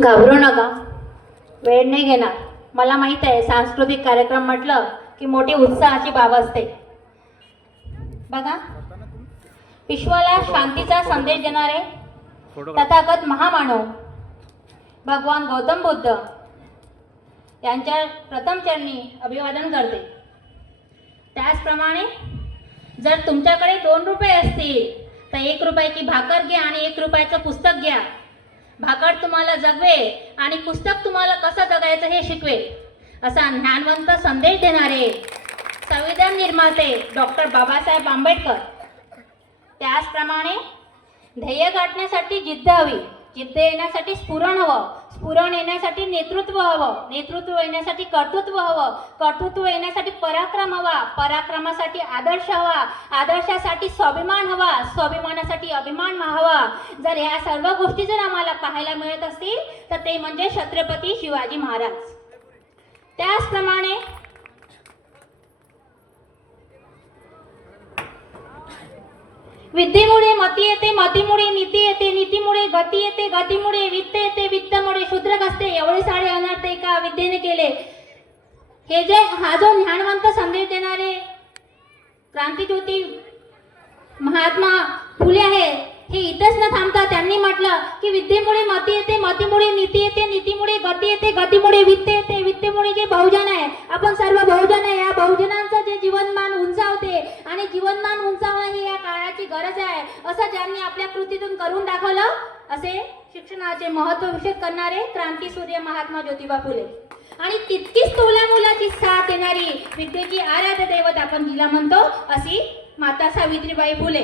घाबरू नका. वेळ नाही घेणार. मला माहीत आहे सांस्कृतिक कार्यक्रम म्हटलं की मोठी उत्साहाची बाब असते. बघा. विश्वाला शांतीचा संदेश देणारे तथागत महामानव. भगवान गौतम बुद्ध. यांच्या प्रथम चरणी अभिवादन करते. त्याचप्रमाणे जर तुमच्याकडे दोन रुपये असतील तर एक रुपयाची भाकर घ्या आणि एक रुपयाचं पुस्तक घ्या. भाकर तुम्हाला जगवे आणि पुस्तक तुम्हाला कसं जगायचं हे शिकवेल असा ज्ञानवंत संदेश देणारे संविधान निर्माते डॉक्टर बाबासाहेब आंबेडकर. त्याचप्रमाणे ध्येय गाठण्यासाठी जिद्द हवी. जिद्द येण्यासाठी स्फुरण हवं. स्फुरण येण्यासाठी नेतृत्व हवं. नेतृत्व येण्यासाठी कर्तृत्व हवं. कर्तृत्व येण्यासाठी पराक्रम हवा. पराक्रमासाठी आदर्श हवा. आदर्शासाठी स्वाभिमान हवा. स्वाभिमानासाठी अभिमान हवा. जर ह्या सर्व गोष्टी जर आम्हाला पाहायला मिळत असतील तर ते म्हणजे छत्रपती शिवाजी महाराज. त्याचप्रमाणे विद्येमुळे मती येते मतीमुळे नीती येते गती येते गतीमुळे वित्त येते वित्तमुळे शूद्र असते. एवढे सारे अनर्थ एका विद्येने केले. हे जे हा जो ज्ञानवंत संदेश देणारे क्रांतीज्योती महात्मा फुले आहे हे इथेच न थांबता त्यांनी म्हटलं की विद्येमुळे मती येते मतीमुळे नीती येते नीतीमुळे गती येते गतीमुळे वित्त येते वित्तेमुळे जे बहुजन आहे आपण सर्व बहुजन आहे या बहुजनांचं जे जीवनमान उंचावते आणि जीवनमान उंचावणं ही या काळाची गरज आहे असं ज्यांनी आपल्या कृतीतून करून दाखवलं असे शिक्षणाचे महत्त्व विषद करणारे क्रांती सूर्य महात्मा ज्योतिबा फुले. आणि तितकीच तोला मुलाची साथ देणारी विद्येची आराध्य दैवत आपण जिला म्हणतो अशी माता सावित्रीबाई फुले.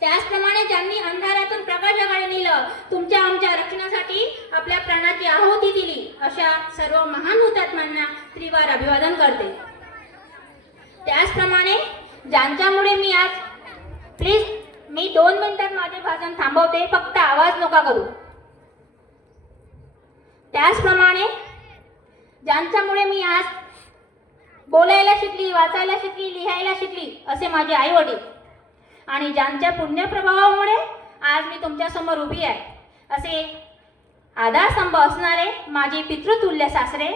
त्याचप्रमाणे ज्यांनी अंधारातून प्रकाशाकडे नेलं तुमच्या आमच्या रक्षणासाठी आपल्या प्राणाची आहुती दिली अशा सर्व महान हुतात्म्यांना त्रिवार अभिवादन करते. त्याचप्रमाणे ज्यांच्यामुळे मी आज प्लीज मी दोन मिनिटात माझे भाषण थांबवते फक्त आवाज नका करू. त्याचप्रमाणे ज्यांच्यामुळे मी आज बोलायला शिकली वाचायला शिकली लिहायला शिकली असे माझे आई वडील आणि ज्यांच्या पुण्यप्रभावामुळे आज मी तुमच्यासमोर उभी आहे असे आधारस्तंभ असणारे माझे पितृतुल्य सासरे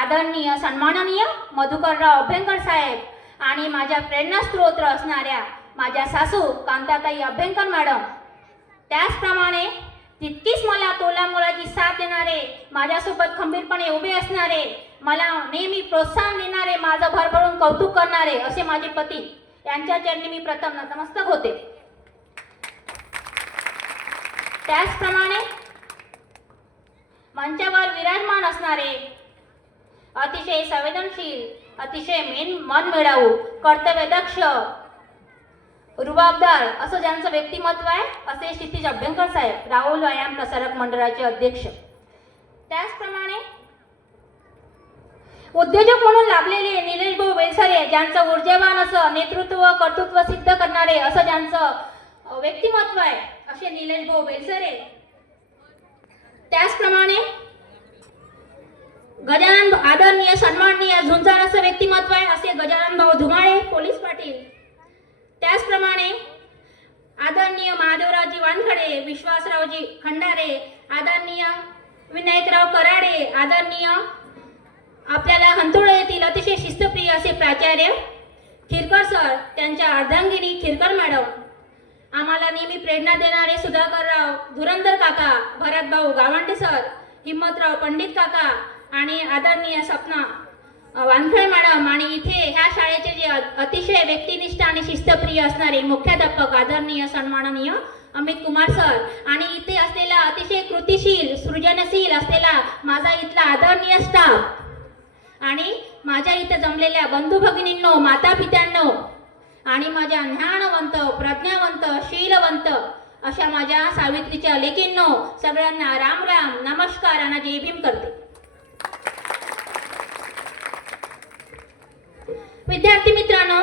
आदरणीय सन्माननीय मधुकरराव अभ्यंकर साहेब आणि माझ्या प्रेरणास्त्रोत्र असणाऱ्या माझ्या सासू कांताताई अभ्यंकर मॅडम. त्याचप्रमाणे तितकीच मला तोला मुलाची साथ देणारे माझ्यासोबत खंबीरपणे उभे असणारे मला नेहमी प्रोत्साहन देणारे माझं भरभरून कौतुक करणारे असे माझे पती. यांच्या चरणी मी प्रथम नतमस्तक होते. त्याचप्रमाणे मंचावर विराजमान असणारे अतिशय संवेदनशील अतिशय मेन मन मिळावू कर्तव्यदक्ष रुबाबदार असं ज्यांचं व्यक्तिमत्व आहे असे क्षितिज अभ्यंकर साहेब राहुल व्यायाम प्रसारक मंडळाचे अध्यक्ष. त्याचप्रमाणे उद्योजक म्हणून लाभलेले निलेश भाऊ बेलसरे ज्यांचं ऊर्जावान असं नेतृत्व कर्तृत्व सिद्ध करणारे असं ज्यांचं व्यक्तिमत्व आहे असे निलेश भाऊ बेलसरे त्याचप्रमाणे गजानन आदरणीय सन्माननीय झुंजार असं व्यक्तिमत्व आहे असे गजानन भाऊ धुमाळे पोलीस पाटील. त्याचप्रमाणे आदरणीय महादेवरावजी वानखडे विश्वासरावजी खंडारे आदरणीय विनायकराव कराडे आदरणीय आपल्याला हंतोळ येथील अतिशय शिस्तप्रिय असे प्राचार्य खिरकर सर त्यांच्या अर्धांगिनी खिरकर मॅडम आम्हाला नेहमी प्रेरणा देणारे सुधाकरराव धुरंधर काका भरतभाऊ गावंडे सर हिम्मतराव पंडित काका आणि आदरणीय सपना अ, मॅडम आणि इथे ह्या शाळेचे जे अतिशय व्यक्तिनिष्ठ आणि शिस्तप्रिय असणारे मुख्याध्यापक आदरणीय सन्माननीय अमित कुमार सर. आणि इथे असलेला अतिशय कृतिशील सृजनशील असलेला माझा इथला आदरणीय स्टाफ आणि माझ्या इथे जमलेल्या बंधू भगिनींनो माता पित्यांनो आणि माझ्या ज्ञानवंत प्रज्ञावंत शीलवंत अशा माझ्या सावित्रीच्या लेकींनो सगळ्यांना राम राम नमस्कार आणि जय भीम करते. विद्यार्थी मित्रांनो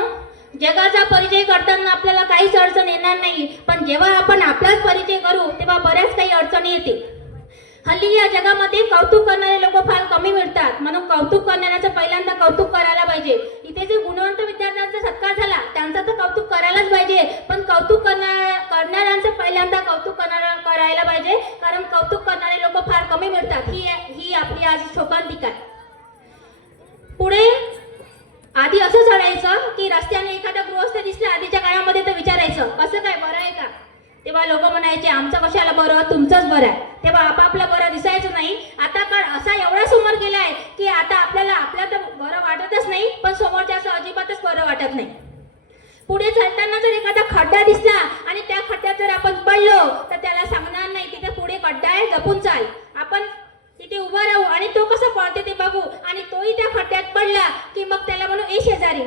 जगाचा परिचय करताना आपल्याला काहीच अडचण येणार नाही. पण जेव्हा आपण आपलाच परिचय करू तेव्हा बऱ्याच काही अडचणी येतील हल्ली या जगामध्ये कौतुक करणारे लोक फार कमी मिळतात. म्हणून कौतुक करणाऱ्याचं पहिल्यांदा कौतुक करायला पाहिजे. इथे जे गुणवंत विद्यार्थ्यांचा सत्कार झाला त्यांचा तर कौतुक करायलाच पाहिजे. पण कौतुक करणाऱ्या करणाऱ्यांचं पहिल्यांदा कौतुक करणार करायला पाहिजे. कारण कौतुक करणारे लोक फार कमी मिळतात. ही ही आपली आज शोकांतिका पुढे आधी असं चढायचं की रस्त्याने एखादा गृहस्थ दिसला आधीच्या काळामध्ये तर विचारायचं कसं काय? बरं आहे का? तेव्हा लोक म्हणायचे आमचं कशाला बरं? तुमचंच बरं आहे. तेव्हा आपापलं बरं दिसायचं नाही. आता काळ असा एवढा समोर गेला आहे की आता आपल्याला आपल्या तर बरं वाटतच नाही पण समोरच्या असं अजिबातच बरं वाटत नाही. पुढे चालताना जर एखादा खड्डा दिसला आणि त्या खड्ड्यात जर आपण पडलो तर त्याला सांगणार नाही तिथे पुढे खड्डा आहे जपून चाल. आपण तिथे उभं राहू आणि तो कसा पळते ते बघू आणि तोही त्या खड्ड्यात पडला की मग त्याला म्हणू ए शेजारी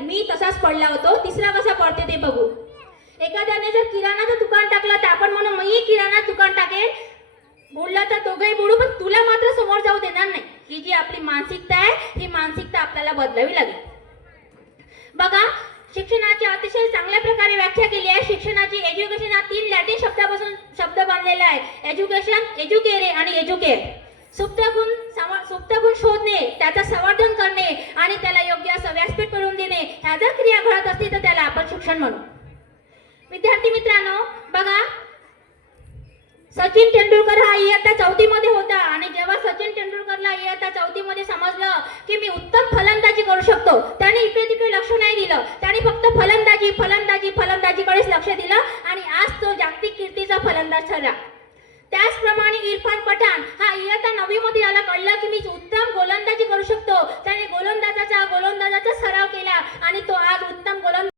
मी पडला होतो तिसरा कसा पडते ते बघू. एखाद्याने जर किराणाचं दुकान टाकलं तर आपण म्हणू मी किराणा दुकान टाकेल. बोलला तर दोघंही बोलू पण तुला मात्र समोर जाऊ देणार नाही. ही जी आपली मानसिकता आहे ही मानसिकता आपल्याला बदलावी लागेल. बघा शिक्षणाची अतिशय चांगल्या प्रकारे व्याख्या केली आहे. शिक्षणाची एज्युकेशन हा तीन लॅटिन शब्दापासून शब्द बांधलेला आहे. एज्युकेशन एज्युकेरे आणि एज्युकेअर सुप्त गुण सुप्त गुण शोधणे त्याचं संवर्धन करणे आणि त्याला योग्य असं व्यासपीठ मिळवून देणे ह्या जर क्रिया घडत असतील तर त्याला आपण शिक्षण म्हणू. विद्यार्थी मित्रांनो बघा. सचिन तेंडुलकर हा इयत्ता चौथीमध्ये होता आणि जेव्हा सचिन तेंडुलकरला इयत्ता चौथीमध्ये समजलं की मी उत्तम फलंदाजी करू शकतो त्याने इकडे तिकडे लक्ष नाही दिलं. त्याने फक्त फलंदाजी फलंदाजी फलंदाजीकडेच लक्ष दिलं आणि आज तो जागतिक कीर्तीचा फलंदाज ठरला.